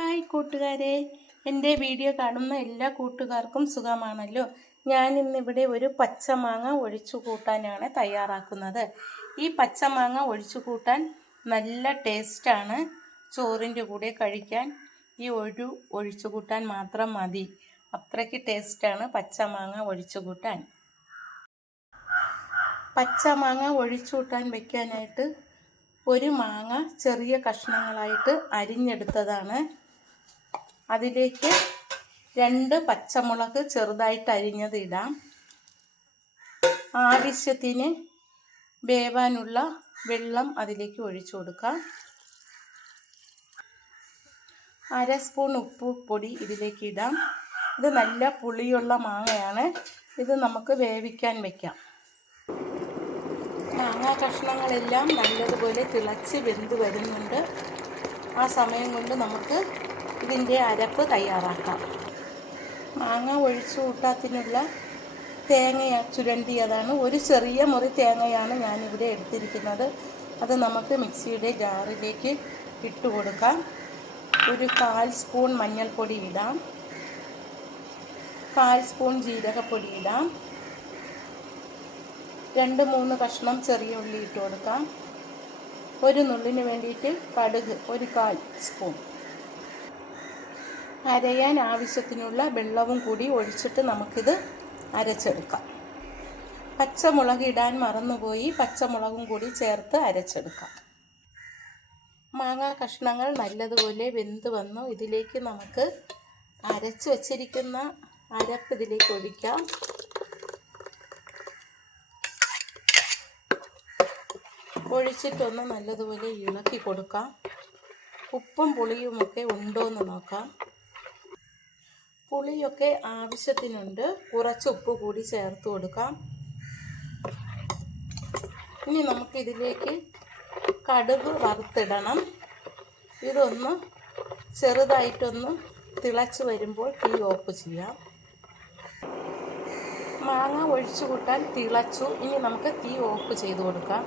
Hi കൂട്ടുകാരെ, എൻ്റെ video കാണുന്ന എല്ലാ കൂട്ടുകാർക്കും സുഖമാണല്ലോ. ഞാനിന്നിവിടെ ഒരു പച്ചമാങ്ങ ഒഴിച്ചു കൂട്ടാനാണ് തയ്യാറാക്കുന്നത്. ഈ പച്ചമാങ്ങ ഒഴിച്ചു കൂട്ടാൻ നല്ല ടേസ്റ്റാണ്. ചോറിൻ്റെ കൂടെ കഴിക്കാൻ ഈ ഒഴിച്ചു കൂട്ടാൻ മാത്രം മതി. അത്രയ്ക്ക് ടേസ്റ്റാണ് പച്ചമാങ്ങ ഒഴിച്ചു കൂട്ടാൻ. പച്ചമാങ്ങ ഒഴിച്ചു കൂട്ടാൻ വെക്കാനായിട്ട് ഒരു മാങ്ങ ചെറിയ കഷ്ണങ്ങളായിട്ട് അരിഞ്ഞെടുത്തതാണ്. അതിലേക്ക് 2 പച്ചമുളക് ചെറുതായിട്ട് അരിഞ്ഞത് ഇടാം. ആവശ്യത്തിന് വേവാനുള്ള വെള്ളം അതിലേക്ക് ഒഴിച്ചു കൊടുക്കാം. 1/2 സ്പൂൺ ഉപ്പുപൊടി ഇതിലേക്ക് ഇടാം. ഇത് നല്ല പുളിയുള്ള മാങ്ങയാണ്. ഇത് നമുക്ക് വേവിക്കാൻ വെക്കാം. മാങ്ങാ കഷ്ണങ്ങളെല്ലാം നല്ലതുപോലെ തിളച്ച് വെന്ത് വരുന്നുണ്ട്. ആ സമയം കൊണ്ട് നമുക്ക് ഇതിൻ്റെ അരപ്പ് തയ്യാറാക്കാം. മാങ്ങ ഒഴിച്ചു കൂട്ടാത്തിനുള്ള തേങ്ങ ചുരണ്ടിയതാണ്. ഒരു ചെറിയ മുറി തേങ്ങയാണ് ഞാനിവിടെ എടുത്തിരിക്കുന്നത്. അത് നമുക്ക് മിക്സിയുടെ ജാറിലേക്ക് ഇട്ട് കൊടുക്കാം. ഒരു 1/4 സ്പൂൺ മഞ്ഞൾപ്പൊടി ഇടാം. 1/4 സ്പൂൺ ജീരകപ്പൊടി ഇടാം. 2-3 കഷ്ണം ചെറിയ ഉള്ളി ഇട്ട് കൊടുക്കാം. ഒരു നുള്ളിന് വേണ്ടിയിട്ട് കടുക് ഒരു 1/4 സ്പൂൺ. അരയാൻ ആവശ്യത്തിനുള്ള വെള്ളവും കൂടി ഒഴിച്ചിട്ട് നമുക്കിത് അരച്ചെടുക്കാം. പച്ചമുളക് ഇടാൻ മറന്നുപോയി. പച്ചമുളകും കൂടി ചേർത്ത് അരച്ചെടുക്കാം. മാങ്ങാ കഷ്ണങ്ങൾ നല്ലതുപോലെ വെന്ത് വന്നു. ഇതിലേക്ക് നമുക്ക് അരച്ച് വച്ചിരിക്കുന്ന അരപ്പ് ഇതിലേക്ക് ഒഴിക്കാം. ഒഴിച്ചിട്ടൊന്ന് നല്ലതുപോലെ ഇളക്കി കൊടുക്കാം. ഉപ്പും പുളിയുമൊക്കെ ഉണ്ടോ എന്ന് നോക്കാം. പുളിയൊക്കെ ആവശ്യത്തിനുണ്ട്. കുറച്ച് ഉപ്പ് കൂടി ചേർത്ത് കൊടുക്കാം. ഇനി നമുക്കിതിലേക്ക് കടുക് വറുത്തിടണം. ഇതൊന്ന് ചെറുതായിട്ടൊന്ന് തിളച്ച് വരുമ്പോൾ തീ ഓഫ് ചെയ്യാം. മാങ്ങ ഒഴിച്ചു കൂട്ടാൻ തിളച്ചു. ഇനി നമുക്ക് തീ ഓഫ് ചെയ്ത് കൊടുക്കാം.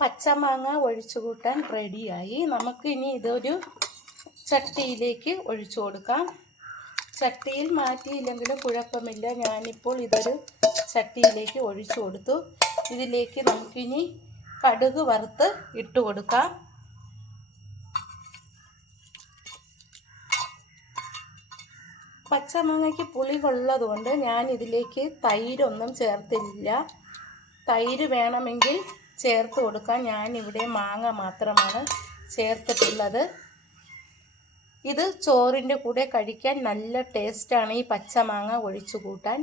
പച്ചമാങ്ങ ഒഴിച്ചു കൂട്ടാൻ റെഡിയായി. നമുക്ക് ഇനി ഇതൊരു ചട്ടിയിലേക്ക് ഒഴിച്ചു കൊടുക്കാം. ചട്ടിയിൽ മാറ്റിയില്ലെങ്കിലും കുഴപ്പമില്ല. ഞാനിപ്പോൾ ഇതൊരു ചട്ടിയിലേക്ക് ഒഴിച്ചു കൊടുത്തു. ഇതിലേക്ക് നമുക്കിനി കടുക് വറുത്ത് ഇട്ട് കൊടുക്കാം. പച്ചമാങ്ങയ്ക്ക് പുളി ഉള്ളതുകൊണ്ട് ഞാൻ ഇതിലേക്ക് തൈരൊന്നും ചേർത്തില്ല. തൈര് വേണമെങ്കിൽ ചേർത്ത് കൊടുക്കാം. ഞാനിവിടെ മാങ്ങ മാത്രമാണ് ചേർത്തിട്ടുള്ളത്. ഇത് ചോറിൻ്റെ കൂടെ കഴിക്കാൻ നല്ല ടേസ്റ്റാണ് ഈ പച്ചമാങ്ങ ഒഴിച്ചു കൂട്ടാൻ.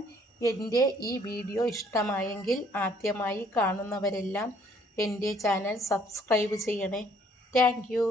എൻ്റെ ഈ വീഡിയോ ഇഷ്ടമായെങ്കിൽ ആദ്യമായി കാണുന്നവരെല്ലാം എൻ്റെ ചാനൽ സബ്സ്ക്രൈബ് ചെയ്യണേ. Thank you.